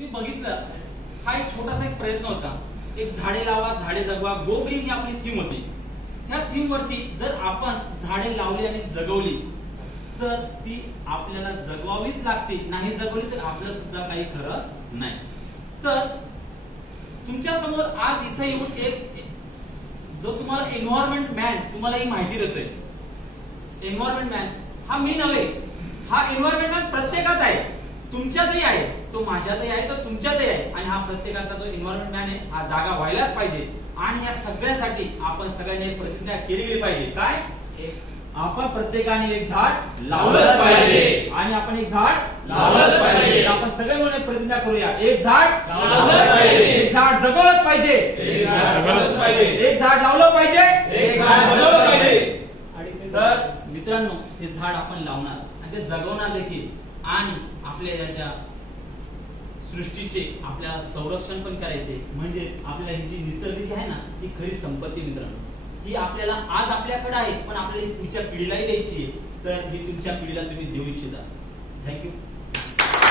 मी बघितलं हा एक छोटासा एक प्रयत्न होता. एक झाडे लावा झाडे जगवा गो ग्रीन ही आपली थीम होती. ह्या थीम वरती जर आपण झाडे लावली आणि जगवली तर ती आपल्याला जगवावीच लागते, नाही जगवली तर आपलं सुद्धा काही खरं नाही. तर तुमच्या समोर आज इथे येऊन एक जो तुम्हाला एन्व्हायरमेंट मॅन तुम्हाला ही माहिती देतोय. एन्व्हायरमेंट मॅन हा मी नव्हे, हा एन्व्हायरमेंट मॅन प्रत्येकात आहे, तुमच्यातही आहे, तो माझ्यातही आहे, तो तुमच्यातही आहे. आणि हा प्रत्येकाचा जो एन्व्हायरमेंट मॅन आहे हा जागा व्हायलाच पाहिजे. आणि या सगळ्यासाठी आपण सगळ्यांनी एक प्रतिज्ञा केली गेली पाहिजे. काय? आपण प्रत्येकाने एक झाड लावलंच पाहिजे आणि आपण एक झाड लावलंच पाहिजे. आपण सगळे मिळून एक प्रतिज्ञा करूया, एक झाड लावलंच पाहिजे, एक झाड जगवलंच पाहिजे, एक झाड जगवलंच पाहिजे, एक झाड लावलं पाहिजे, एक झाड जगवलं पाहिजे. आणि तर मित्रांनो हे झाड आपण लावणार आणि ते जगवणार देखील आणि आपल्या याच्या सृष्टीचे आपल्याला संरक्षण पण करायचे. म्हणजे आपल्याला ही जी निसर्ग जी आहे ना ही खरी संपत्ती मित्रांनो, ही आपल्याला आज आपल्याकडे आहे पण आपल्याला पुढच्या पिढीलाही द्यायची आहे. तर ही तुमच्या पिढीला तुम्ही देऊ इच्छिता. थँक्यू.